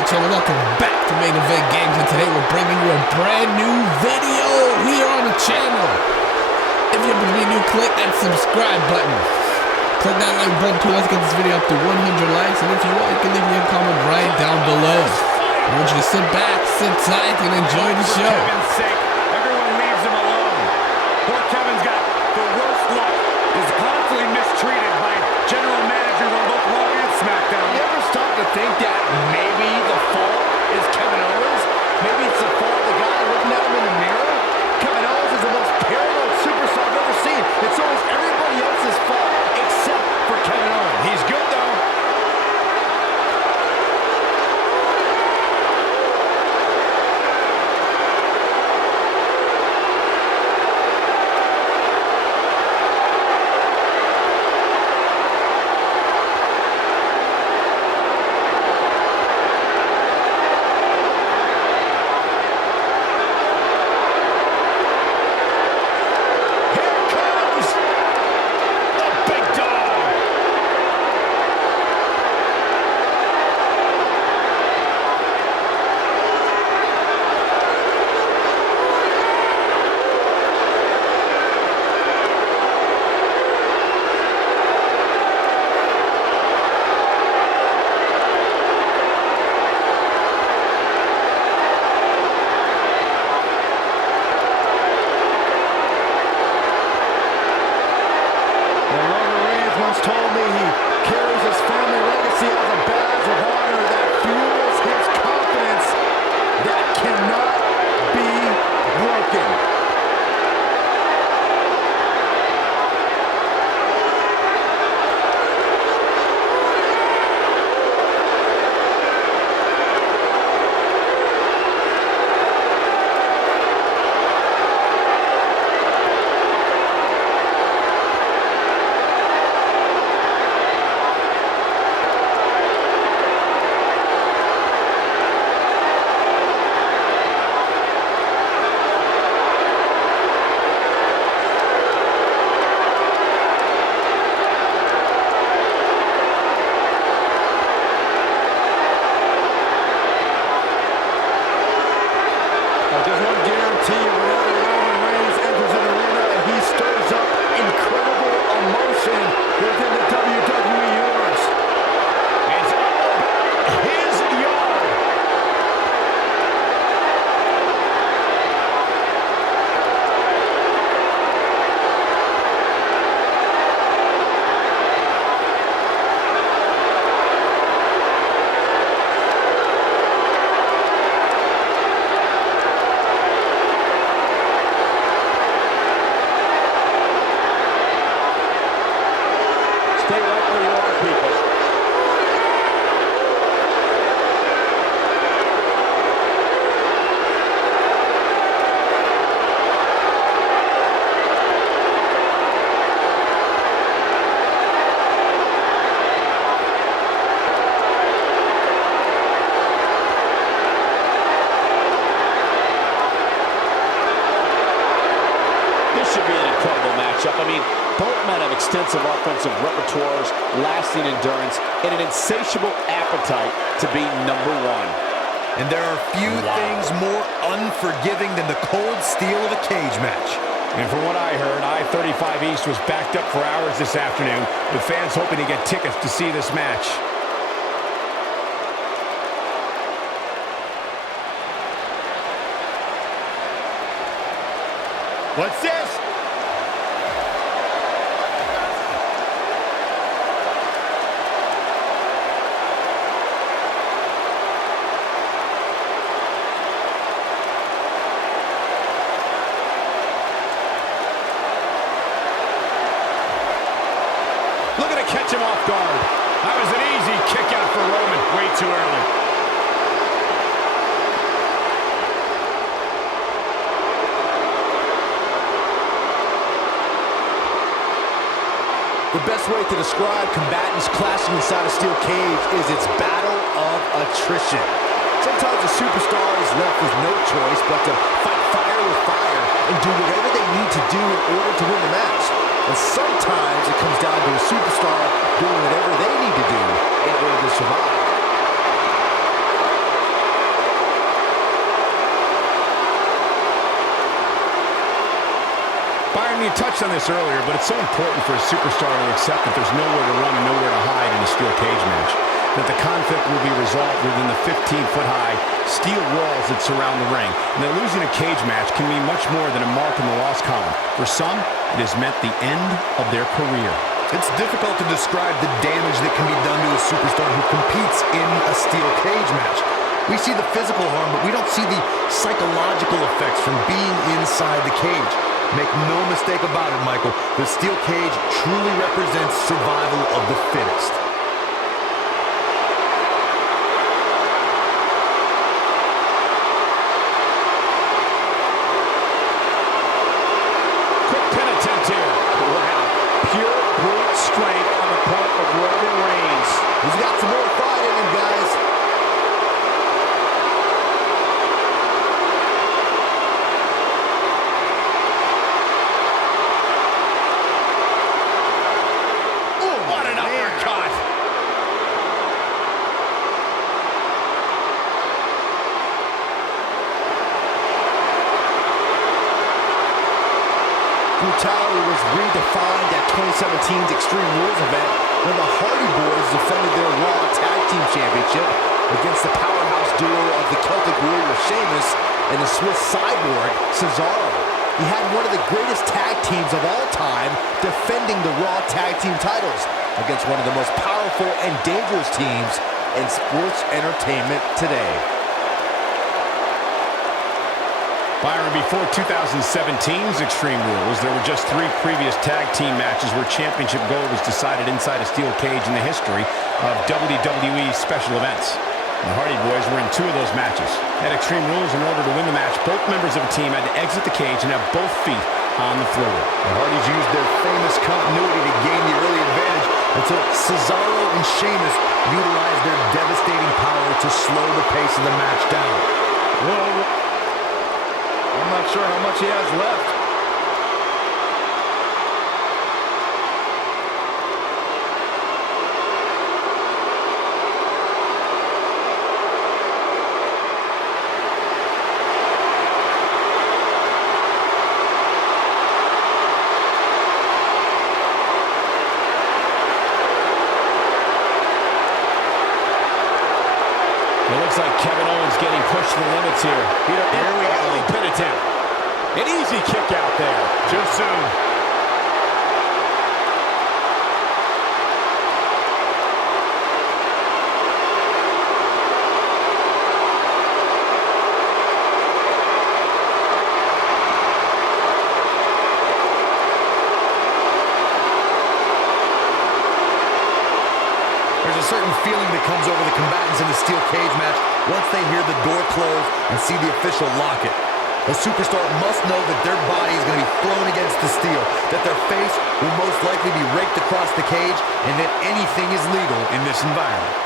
the channel. Welcome back to Main Event Games, and today we're bringing you a brand new video here on the channel. If you happen to be new, click that subscribe button. Click that like button too. Let's get this video up to 100 likes, and if you want, you can leave me a comment right down below. I want you to sit back, sit tight, and enjoy the show. For Kevin's sake, everyone leaves him alone. Poor Kevin's got the worst luck. He's constantly mistreated by general managers on both Raw and SmackDown. You ever start to think that maybe the fault is Kevin Owens? Maybe it's the fault of the guy looking at him in the mirror? Kevin Owens is the most paranoid superstar I've ever seen. It's always everybody else's fault except for Kevin Owens. He's good, though. Told me he carries his family legacy as a badge of honor that fuels his confidence that cannot be broken. There's one guarantee, whenever Roman Reigns enters an arena and he stirs up incredible emotion within the WWE Universe. It's all about his yard. Stay right where you are, people. This should be an incredible matchup. I mean, both men have extensive offensive repertoires, lasting endurance, and an insatiable appetite to be number one. And there are few things more unforgiving than the cold steel of a cage match. And from what I heard, I-35 East was backed up for hours this afternoon, with fans hoping to get tickets to see this match. What's this? Looking to catch him off guard. That was an easy kick out for Roman, way too early. The best way to describe combatants clashing inside a steel cage is its battle of attrition. Sometimes a superstar is left with no choice but to fight fire with fire and do whatever they need to do in order to win the match. And sometimes it comes down to a superstar doing whatever they need to do in order to survive. Kevin, you touched on this earlier, but it's so important for a superstar to accept that there's nowhere to run and nowhere to hide in a steel cage match. That the conflict will be resolved within the 15-foot-high steel walls that surround the ring. And that losing a cage match can mean much more than a mark in the loss column. For some, it has meant the end of their career. It's difficult to describe the damage that can be done to a superstar who competes in a steel cage match. We see the physical harm, but we don't see the psychological effects from being inside the cage. Make no mistake about it, Michael. The steel cage truly represents survival of the fittest. Quick pin attempt here. Wow. Pure brute strength on the part of Roman Reigns. He's got some more fight in him, guys. What an uppercut! Brutality was redefined at 2017's Extreme Rules event when the Hardy Boys defended their Raw Tag Team Championship against the powerhouse duo of the Celtic Warrior Sheamus and the Swiss Cyborg Cesaro. He had one of the greatest tag teams of all time defending the Raw Tag Team titles against one of the most powerful and dangerous teams in sports entertainment today. Byron, before 2017's Extreme Rules, there were just 3 previous tag team matches where championship gold was decided inside a steel cage in the history of WWE special events. The Hardy Boys were in 2 of those matches. At Extreme Rules, in order to win the match, both members of a team had to exit the cage and have both feet on the floor. The Hardys used their famous continuity to gain the early advantage until Cesaro and Sheamus utilized their devastating power to slow the pace of the match down. Whoa. I'm not sure how much he has left. It looks like Kevin Owens getting pushed to the limits here. Here we go. Pin attempt. An easy kick out there. Too soon. There's a certain feeling that comes over the combatants in the steel cage match once they hear the door close and see the official lock it. A superstar must know that their body is going to be thrown against the steel, that their face will most likely be raked across the cage, and that anything is legal in this environment.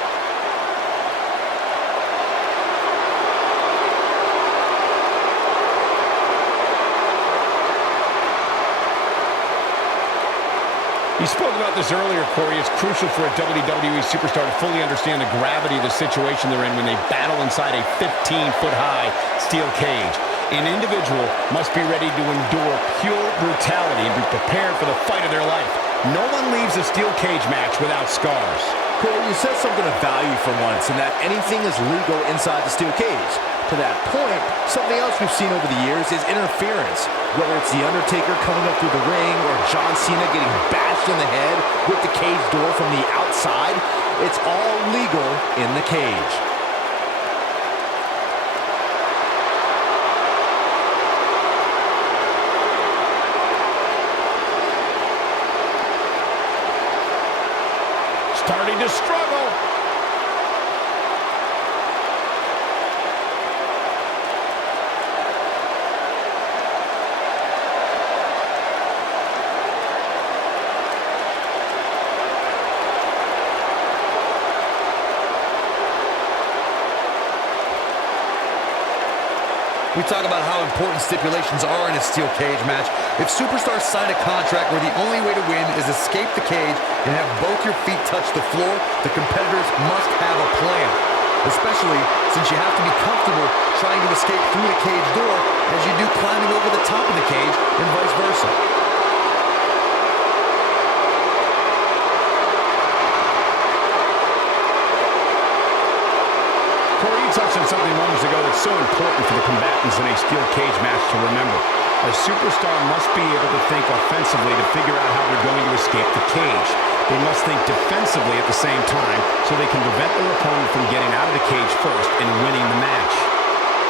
You spoke about this earlier, Corey. It's crucial for a WWE superstar to fully understand the gravity of the situation they're in when they battle inside a 15-foot-high steel cage. An individual must be ready to endure pure brutality and be prepared for the fight of their life. No one leaves a steel cage match without scars. Corey, you said something of value for once, and that anything is legal inside the steel cage. To that point, something else we've seen over the years is interference. Whether it's The Undertaker coming up through the ring or John Cena getting bashed in the head with the cage door from the outside, it's all legal in the cage. Starting to struggle. We talk about how important stipulations are in a steel cage match. If superstars sign a contract where the only way to win is escape the cage and have both your feet touch the floor, the competitors must have a plan. Especially since you have to be comfortable trying to escape through the cage door as you do climbing over the top of the cage and vice versa. touched on something moments ago that's so important for the combatants in a steel cage match to remember. A superstar must be able to think offensively to figure out how they're going to escape the cage. They must think defensively at the same time so they can prevent their opponent from getting out of the cage first and winning the match.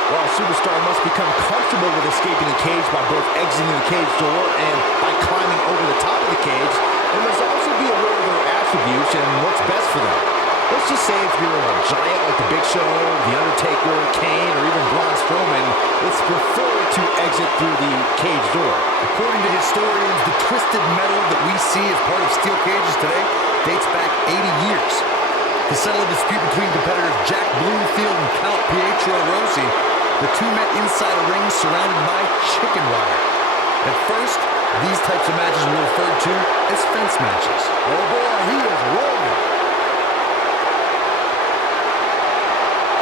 Well, a superstar must become comfortable with escaping the cage by both exiting the cage door and by climbing over the top of the cage. They must also be aware of their attributes and what's best for them. Let's just say if you're a giant like The Big Show, The Undertaker, Kane, or even Braun Strowman, it's preferred to exit through the cage door. According to historians, the twisted metal that we see as part of steel cages today dates back 80 years. To settle a dispute between competitors Jack Bloomfield and Count Pietro Rossi, the two met inside a ring surrounded by chicken wire. At first, these types of matches were referred to as fence matches. Oh boy, he is rolling.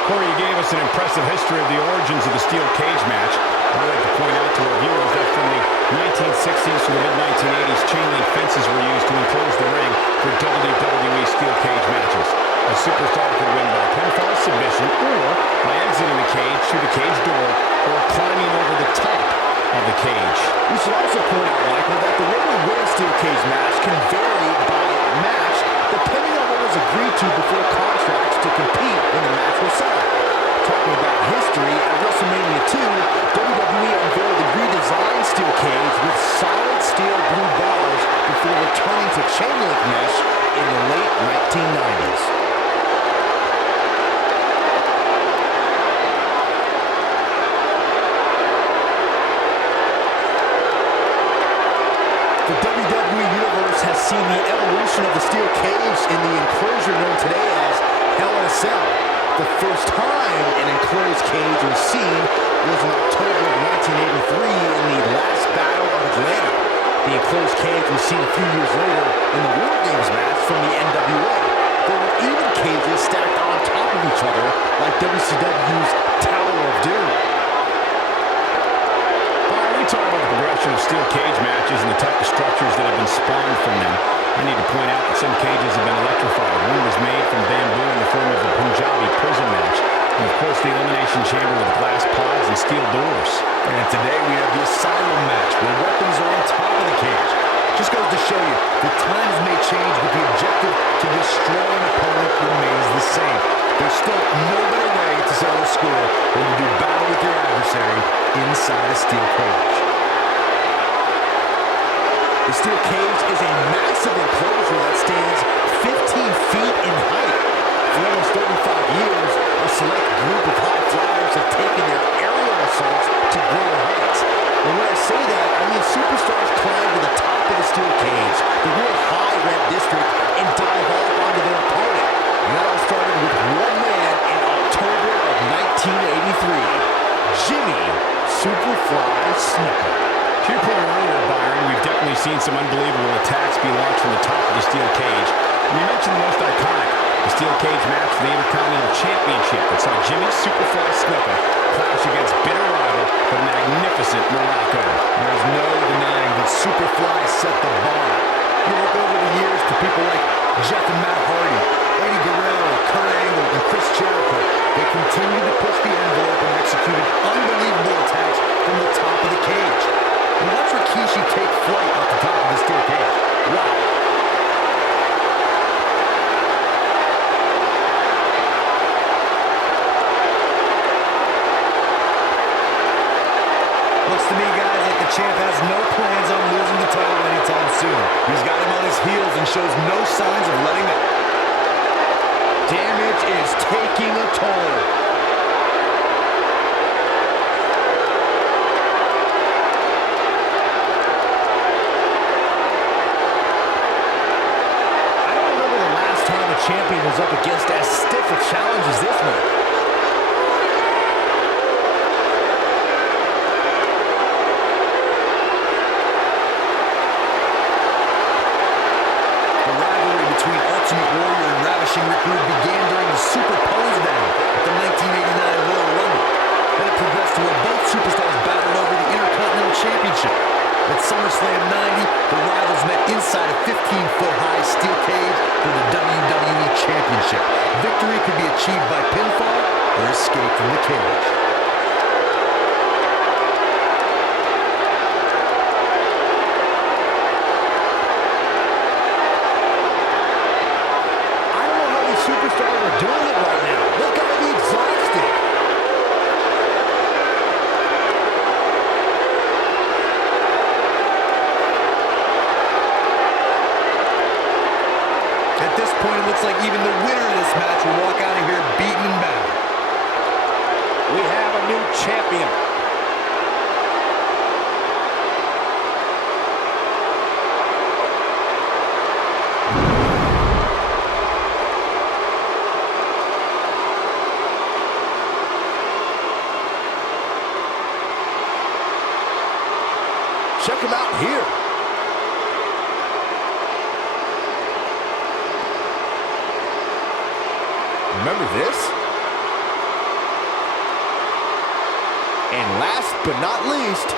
Corey, you gave us an impressive history of the origins of the steel cage match. I'd like to point out to our viewers that from the 1960s to the mid-1980s, chain link fences were used to enclose the ring for WWE steel cage matches. A superstar could win by pinfall submission or by exiting the cage through the cage door or climbing over the top of the cage. We should also point out, Michael, that the way to win a steel cage match can vary by match depending on what was agreed to before contracts to compete when the match was signed. Talking about history, at WrestleMania 2, WWE unveiled the redesigned steel cage with solid steel blue bars before returning to chain link mesh in the late 1990s. The WWE Universe has seen the evolution of the steel cage in the enclosure known today as Hell in a Cell. The first time an enclosed cage was seen was in October of 1983 in the last Battle of Atlanta. The enclosed cage was seen a few years later in the War Games match from the NWA. There were even cages stacked on top of each other like WCW's Tower of Doom. We talk about the progression of steel cage matches and the type of structures that have been spawned from them. I need to point out that some cages have been electrified. One was made from bamboo in the form of a Punjabi prison match. And of course, the elimination chamber with glass pods and steel doors. And today we have the Asylum match, where weapons are on top of the cage. Just goes to show you that times may change, but the objective to destroy an opponent remains the same. There's still no better way to settle a score than to do battle with your adversary inside a steel cage. The steel cage is a massive enclosure that stands 15 feet in height. For almost 35 years, a select group of high flyers have taken their aerial assaults to greater heights. And when I say that, I mean superstars climb to the top of the steel cage, the real high red district, and dive off onto their opponent. And that all started with one man in October of 1983, Jimmy Superfly Snuka. To your point earlier, Byron, we've definitely seen some unbelievable attacks be launched from the top of the steel cage. And you mentioned the most iconic, the steel cage match for the Intercontinental Championship that saw Jimmy Superfly Snuka clash against bitter rival, the magnificent Morocco. There's no denying that Superfly set the bar. You look over the years to people like Jeff and Matt Hardy, Eddie Guerrero, Kurt Angle, and Chris Jericho. They continued to push the envelope and executed unbelievable attacks from the top of the cage. And watch Rikishi take flight off the top of the steel cage. Wow. Looks to me, guys, like the champ has no plans on losing the title anytime soon. He's got him on his heels and shows no signs of letting up. Damage is taking a toll. I don't remember the last time a champion was up against as stiff a challenge as this one. Rick Rude began during the Super Pose Down at the 1989 Royal Rumble. Then it progressed to where both superstars battled over the Intercontinental Championship. At SummerSlam 90, the rivals met inside a 15-foot high steel cage for the WWE Championship. championship. Victory could be achieved by pinfall or escape from the cage. I don't know how these superstars are doing it right now. They've got to be exhausted. At this point, it looks like even the winner of this match will walk out of here beaten and battered. We have a new champion. Check him out here. Remember this? And last but not least,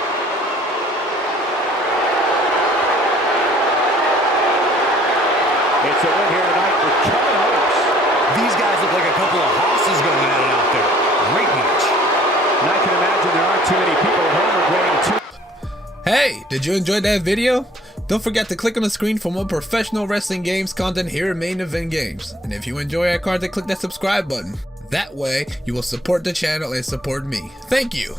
It's a win here tonight for Kevin Owens. These guys look like a couple of hosses going at it out there. Great match. And I can imagine there aren't too many people at home regretting too. Hey, did you enjoy that video? Don't forget to click on the screen for more professional wrestling games content here at Main Event Games. And if you enjoy our content, click that subscribe button. That way, you will support the channel and support me. Thank you.